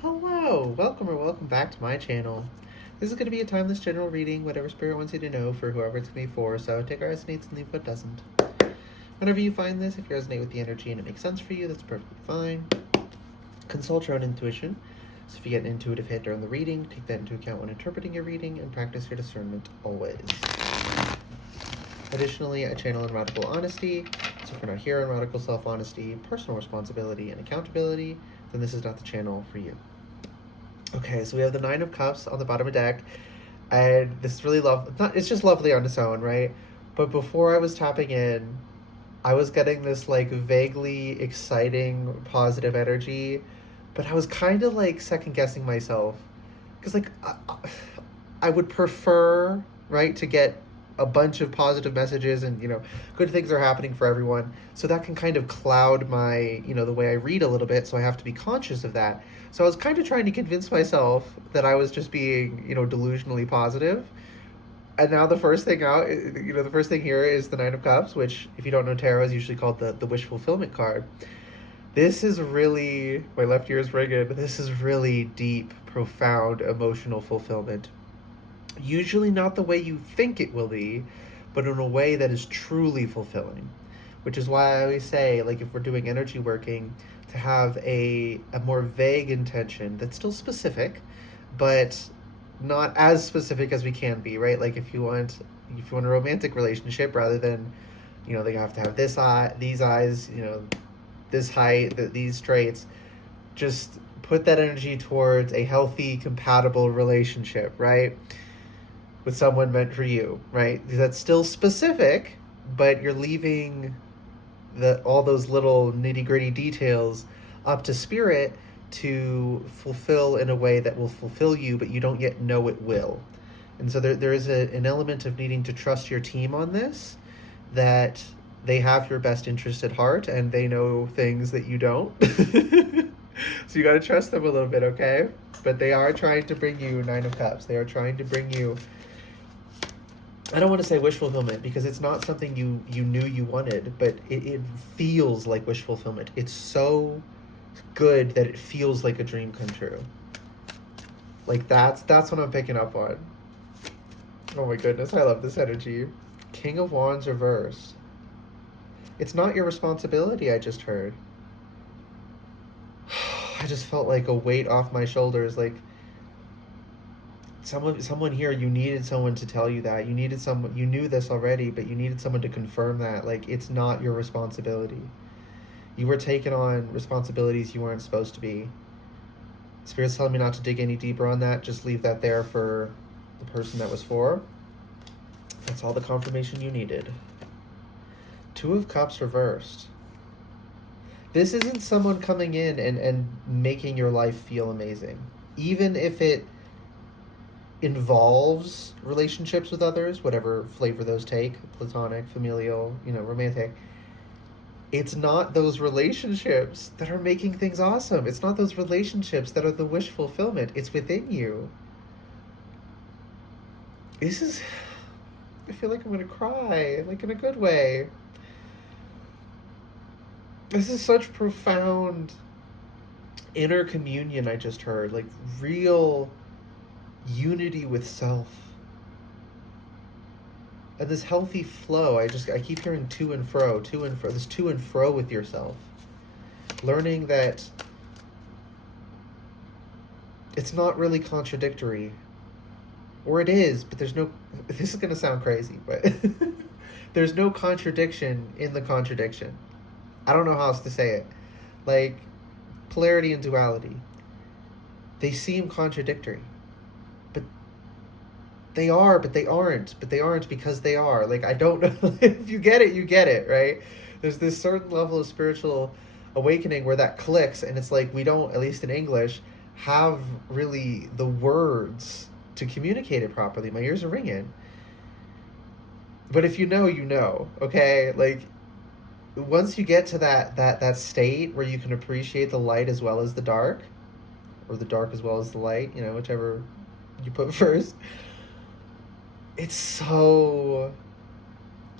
Hello, welcome or welcome back to my channel. This is going to be a timeless general reading, whatever spirit wants you to know for whoever it's going to be for, so take what resonates and leave what doesn't. Whenever you find this, if you resonate with the energy and it makes sense for you, that's perfectly fine. Consult your own intuition. So if you get an intuitive hit during the reading, take that into account when interpreting your reading and practice your discernment always. Additionally, I channel in radical honesty, so if you're not here in radical self-honesty, personal responsibility, and accountability, then this is not the channel for you. Okay, so we have the Nine of Cups on the bottom of the deck, and this is really it's just lovely on its own, right? But before I was tapping in, I was getting this like vaguely exciting positive energy, but I was kind of like second guessing myself because I would prefer, right, to get a bunch of positive messages and good things are happening for everyone, so that can kind of cloud my the way I read a little bit, so I have to be conscious of that. So I was kind of trying to convince myself that I was just being delusionally positive. And now the first thing the first thing here is the Nine of Cups, which, if you don't know tarot, is usually called the wish fulfillment card. This is really, my left ear is ringing, this is really deep, profound emotional fulfillment. Usually not the way you think it will be, but in a way that is truly fulfilling. Which is why I always say, like, if we're doing energy working, to have a more vague intention that's still specific, but not as specific as we can be, right? Like, if you want a romantic relationship, rather than they have to have this eye, these eyes, this height, these traits, just put that energy towards a healthy, compatible relationship, right? With someone meant for you, right? That's still specific, but you're leaving all those little nitty-gritty details up to spirit to fulfill in a way that will fulfill you, but you don't yet know it will. And so there is an element of needing to trust your team on this, that they have your best interest at heart and they know things that you don't. So you got to trust them a little bit, okay? But they are trying to bring you Nine of Cups. They are trying to bring you, I don't want to say wish fulfillment, because it's not something you knew you wanted, but it feels like wish fulfillment. It's so good that it feels like a dream come true. Like, that's what I'm picking up on. Oh my goodness, I love this energy. King of Wands reversed. It's not your responsibility, I just heard. I just felt like a weight off my shoulders. Like, someone here, you needed someone to tell you that. You knew this already, but you needed someone to confirm that. Like, it's not your responsibility. You were taking on responsibilities you weren't supposed to be. Spirit's telling me not to dig any deeper on that. Just leave that there for the person that was for. That's all the confirmation you needed. Two of Cups reversed. This isn't someone coming in and making your life feel amazing. Even if it involves relationships with others, whatever flavor those take, platonic, familial, romantic. It's not those relationships that are making things awesome. It's not those relationships that are the wish fulfillment. It's within you. I feel like I'm going to cry, like in a good way. This is such profound inner communion I just heard. Like, real unity with self. And this healthy flow, I keep hearing to and fro, this to and fro with yourself. Learning that it's not really contradictory. Or it is, but this is going to sound crazy, but there's no contradiction in the contradiction. I don't know how else to say it. Like, polarity and duality. They seem contradictory. But they are, but they aren't. But they aren't because they are. Like, I don't know. If you get it, you get it, right? There's this certain level of spiritual awakening where that clicks, and it's like we don't, at least in English, have really the words to communicate it properly. My ears are ringing. But if you know, okay? Like, once you get to that state where you can appreciate the light as well as the dark, or the dark as well as the light, whichever you put first, it's so,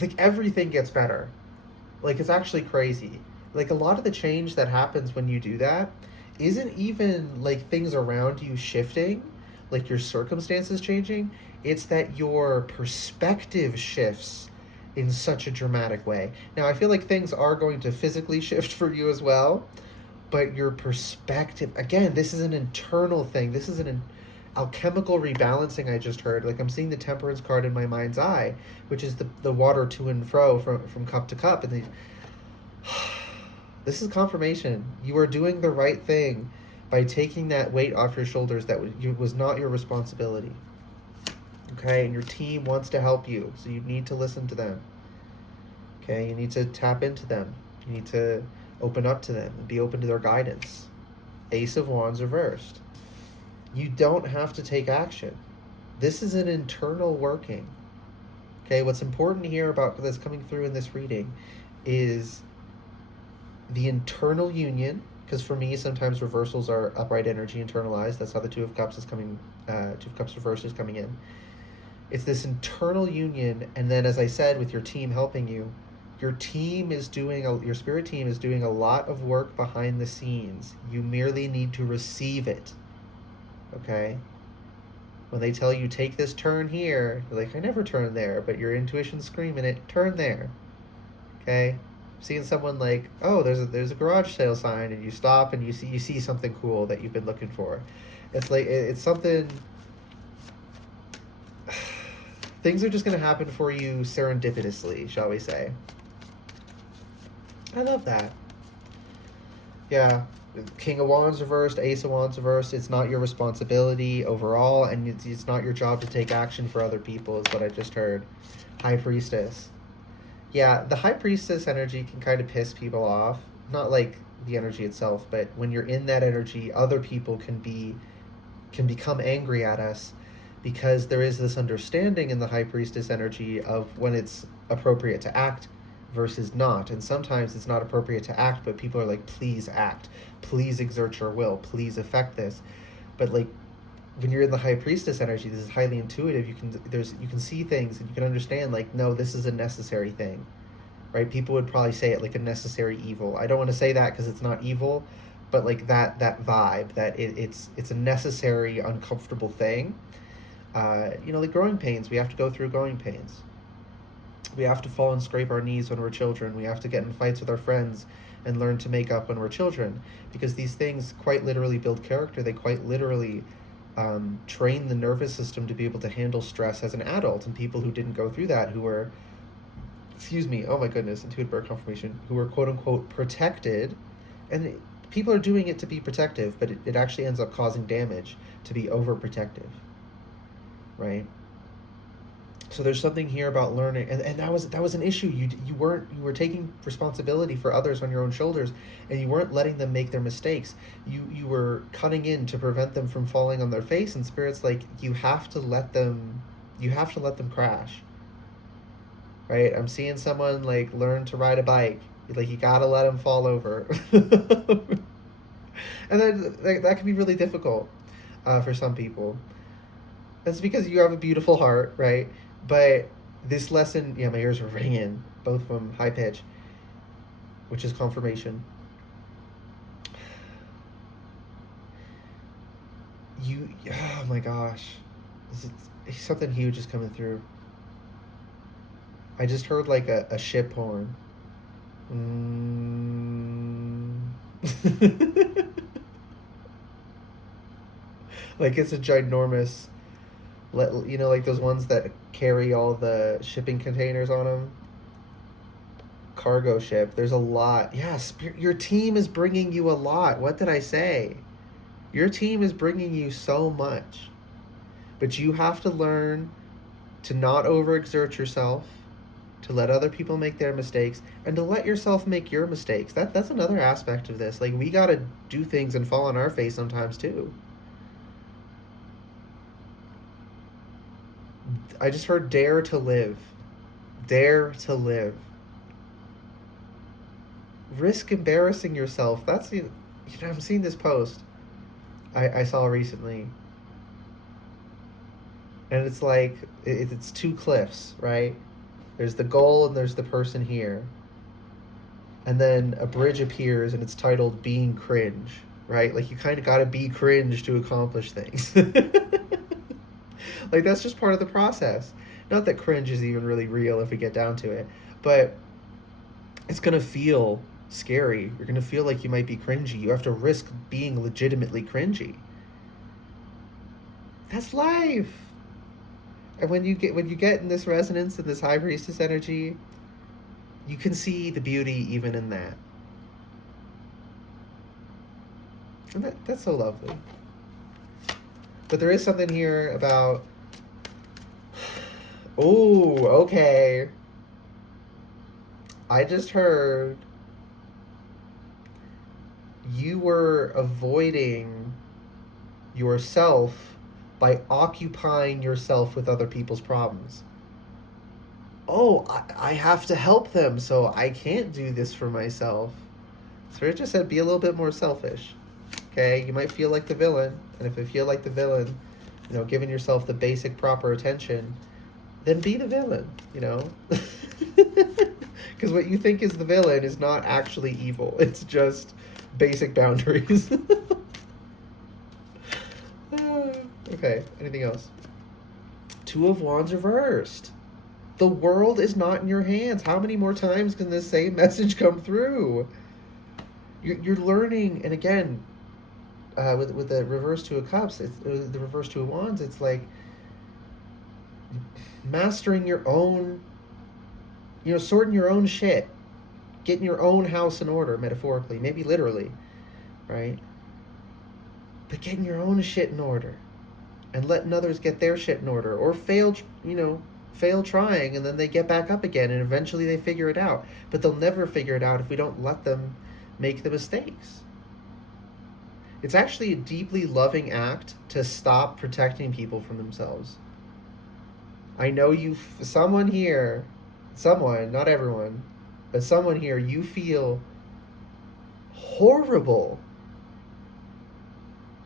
like, everything gets better. Like, it's actually crazy. Like, a lot of the change that happens when you do that isn't even like things around you shifting, like your circumstances changing. It's that your perspective shifts in such a dramatic way. Now, I feel like things are going to physically shift for you as well, but your perspective, again, this is an internal thing. This is an alchemical rebalancing I just heard. Like I'm seeing the temperance card in my mind's eye, which is the water to and fro from cup to cup. And this is confirmation. You are doing the right thing by taking that weight off your shoulders that was not your responsibility. Okay, and your team wants to help you, so you need to listen to them. Okay, you need to tap into them. You need to open up to them and be open to their guidance. Ace of Wands reversed. You don't have to take action. This is an internal working. Okay, what's important here about that's coming through in this reading is the internal union, because for me, sometimes reversals are upright energy internalized. That's how the Two of Cups is coming, Two of Cups reversed is coming in. It's this internal union, and then as I said, with your team helping you, your team is doing, your spirit team is doing a lot of work behind the scenes. You merely need to receive it. Okay? When they tell you take this turn here, you're like, I never turn there, but your intuition's screaming it, turn there. Okay? Seeing someone like, oh, there's a garage sale sign, and you stop and you see something cool that you've been looking for. It's like it's something. Things are just going to happen for you serendipitously, shall we say. I love that. Yeah. King of Wands reversed, Ace of Wands reversed. It's not your responsibility overall, and it's not your job to take action for other people, is what I just heard. High Priestess. Yeah, the High Priestess energy can kind of piss people off. Not like the energy itself, but when you're in that energy, other people can become angry at us, because there is this understanding in the High Priestess energy of when it's appropriate to act versus not. And sometimes it's not appropriate to act, but people are like, please act. Please exert your will. Please affect this. But like when you're in the High Priestess energy, this is highly intuitive. You can see things and you can understand, like, no, this is a necessary thing. Right? People would probably say it like a necessary evil. I don't want to say that because it's not evil, but like that vibe that it's a necessary uncomfortable thing. Like growing pains, we have to go through growing pains. We have to fall and scrape our knees when we're children. We have to get in fights with our friends and learn to make up when we're children, because these things quite literally build character. They quite literally train the nervous system to be able to handle stress as an adult. And people who didn't go through that, who were, oh my goodness, intuitive birth confirmation, who were quote unquote protected, and people are doing it to be protective, but it actually ends up causing damage to be overprotective. Right? So there's something here about learning, and that was an issue. You were taking responsibility for others on your own shoulders, and you weren't letting them make their mistakes. You were cutting in to prevent them from falling on their face, and Spirit's like, you have to let them crash. Right? I'm seeing someone like learn to ride a bike. Like, you gotta let them fall over. And then that can be really difficult for some people. That's because you have a beautiful heart, right? But this lesson, yeah, my ears were ringing, both of them high pitch, which is confirmation. Oh my gosh, something huge is coming through. I just heard like a ship horn. Like it's a ginormous, like those ones that carry all the shipping containers on them. Cargo ship. There's a lot. Yeah, your team is bringing you a lot. What did I say? Your team is bringing you so much. But you have to learn to not overexert yourself, to let other people make their mistakes, and to let yourself make your mistakes. That's another aspect of this. Like, we got to do things and fall on our face sometimes too. I just heard dare to live. Dare to live. Risk embarrassing yourself. That's, I'm seeing this post I saw recently. And it's like, it's two cliffs, right? There's the goal and there's the person here. And then a bridge appears and it's titled Being Cringe. right? Like, you kind of got to be cringe to accomplish things. Like, that's just part of the process. Not that cringe is even really real if we get down to it, but it's going to feel scary. You're going to feel like you might be cringy. You have to risk being legitimately cringy. That's life. And when you get in this resonance and this high priestess energy, you can see the beauty even in that. And that's so lovely. But there is something here about, oh, okay. I just heard you were avoiding yourself by occupying yourself with other people's problems. Oh, I have to help them, so I can't do this for myself. Spirit just said be a little bit more selfish. Okay, you might feel like the villain, and if you feel like the villain, giving yourself the basic proper attention, then be the villain, Because what you think is the villain is not actually evil. It's just basic boundaries. Okay, anything else? Two of Wands reversed. The world is not in your hands. How many more times can this same message come through? You're learning, and again, with the reverse Two of Cups, it's the reverse Two of Wands. It's like mastering your own, sorting your own shit, getting your own house in order, metaphorically, maybe literally, right? But getting your own shit in order, and letting others get their shit in order, or fail trying, and then they get back up again, and eventually they figure it out. But they'll never figure it out if we don't let them make the mistakes. It's actually a deeply loving act to stop protecting people from themselves. I know someone here, not everyone, but someone here, you feel horrible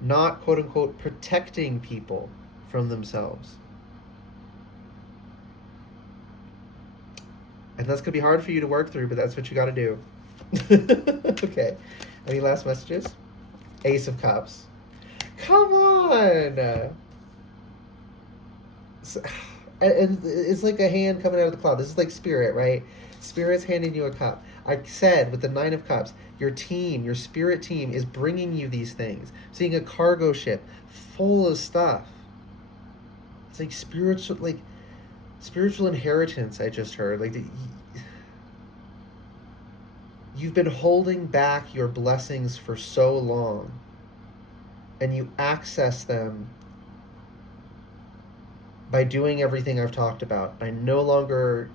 not, quote unquote, protecting people from themselves. And that's going to be hard for you to work through, but that's what you got to do. Okay. Any last messages? Ace of Cups. Come on! And it's like a hand coming out of the cloud. This is like Spirit, right? Spirit's handing you a cup. I said with the Nine of Cups, your team, your spirit team is bringing you these things. Seeing a cargo ship full of stuff. It's like spiritual inheritance, I just heard. Like, you've been holding back your blessings for so long, and you access them by doing everything I've talked about, by no longer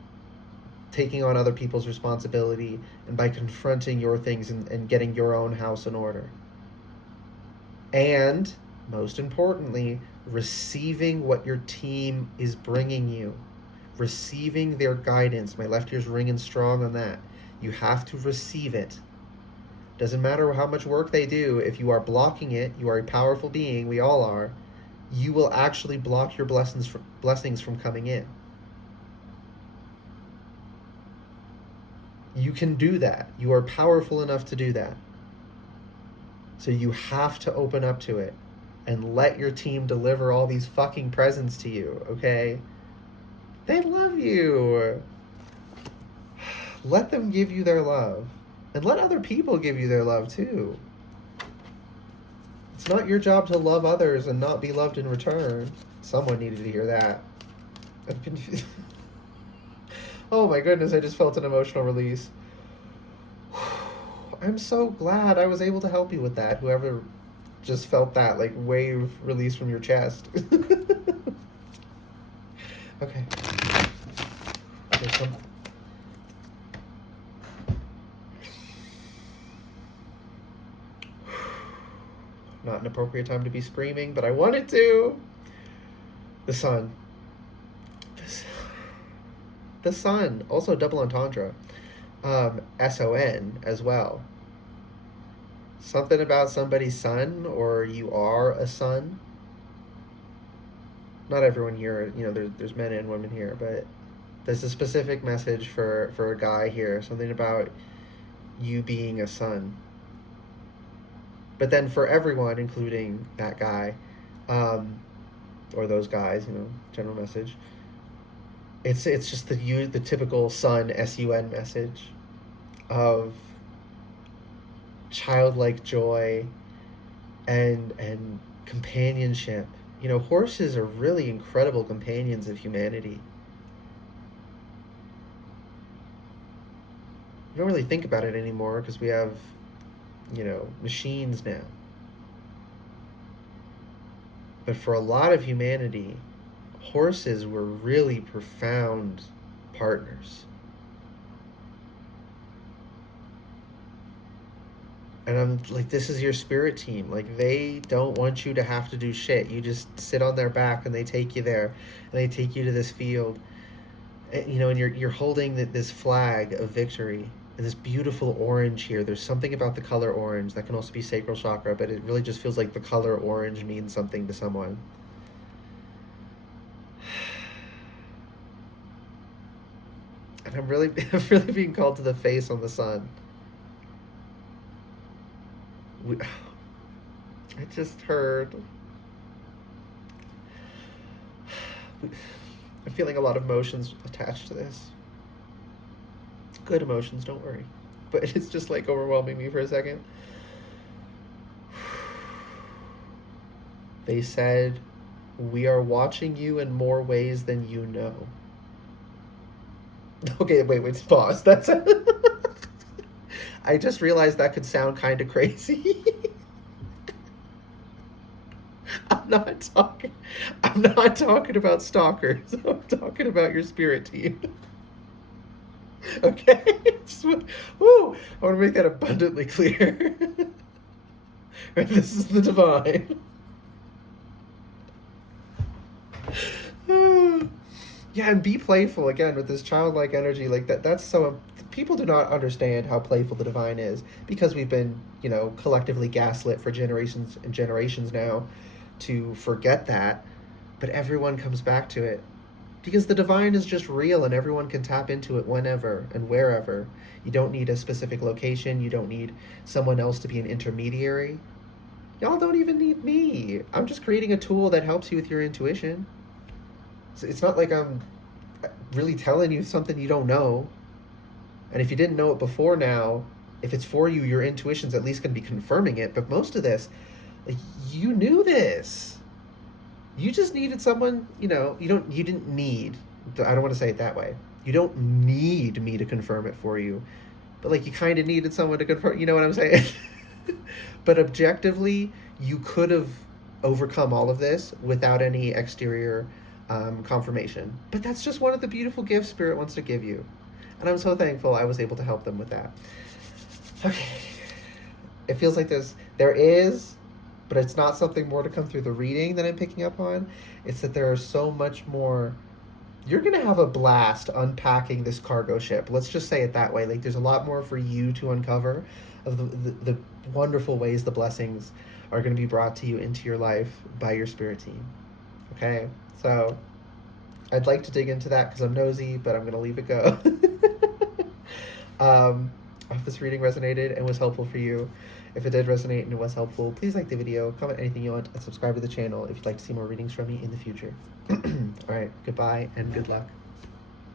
taking on other people's responsibility, and by confronting your things and getting your own house in order. And, most importantly, receiving what your team is bringing you. Receiving their guidance. My left ear's ringing strong on that. You have to receive it. Doesn't matter how much work they do. If you are blocking it, you are a powerful being. We all are. You will actually block your blessings from coming in. You can do that. You are powerful enough to do that. So you have to open up to it and let your team deliver all these fucking presents to you, okay? They love you. Let them give you their love. And let other people give you their love, too. It's not your job to love others and not be loved in return. Someone needed to hear that. I'm confused. Oh my goodness, I just felt an emotional release. I'm so glad I was able to help you with that. Whoever just felt that, like, wave release from your chest. Okay. There's some... Not an appropriate time to be screaming, but I wanted to. The sun. The sun. Also double entendre. S-O-N as well. Something about somebody's son, or you are a son. Not everyone here, there's men and women here, but there's a specific message for a guy here. Something about you being a son. But then for everyone, including that guy, or those guys, general message. It's just the typical sun message of childlike joy and companionship. Horses are really incredible companions of humanity. You don't really think about it anymore because we have, machines now. But for a lot of humanity, horses were really profound partners. And I'm like, this is your spirit team. Like, they don't want you to have to do shit. You just sit on their back and they take you there. And they take you to this field. And you're holding this flag of victory. And this beautiful orange here. There's something about the color orange. That can also be sacral chakra. But it really just feels like the color orange means something to someone. And I'm really being called to the face on the sun. I just heard. I'm feeling a lot of emotions attached to this. Good emotions, don't worry. But it's just like overwhelming me for a second. They said, "We are watching you in more ways than you know." Okay, wait, pause. That's I just realized that could sound kind of crazy. I'm not talking about stalkers. I'm talking about your spirit team. Okay? I want to make that abundantly clear. This is the divine. Yeah, and be playful again with this childlike energy. Like that's so people do not understand how playful the divine is because we've been, collectively gaslit for generations and generations now to forget that, but everyone comes back to it because the divine is just real and everyone can tap into it whenever and wherever. You don't need a specific location. You don't need someone else to be an intermediary. Y'all don't even need me. I'm just creating a tool that helps you with your intuition. It's not like I'm really telling you something you don't know. And if you didn't know it before now, if it's for you, your intuition's at least going to be confirming it. But most of this, you knew this. You just needed someone, you didn't need, I don't want to say it that way. You don't need me to confirm it for you. But you kind of needed someone to confirm, you know what I'm saying? But objectively, you could have overcome all of this without any exterior confirmation. But that's just one of the beautiful gifts Spirit wants to give you. And I'm so thankful I was able to help them with that. Okay. It feels like there is, but it's not something more to come through the reading that I'm picking up on. It's that there are so much more. You're going to have a blast unpacking this cargo ship. Let's just say it that way. There's a lot more for you to uncover of the wonderful ways the blessings are going to be brought to you into your life by your spirit team. Okay? So I'd like to dig into that because I'm nosy, but I'm going to leave it go. If this reading resonated and was helpful for you, if it did resonate and it was helpful, please like the video, comment anything you want, and subscribe to the channel if you'd like to see more readings from me in the future. All right, goodbye and good luck.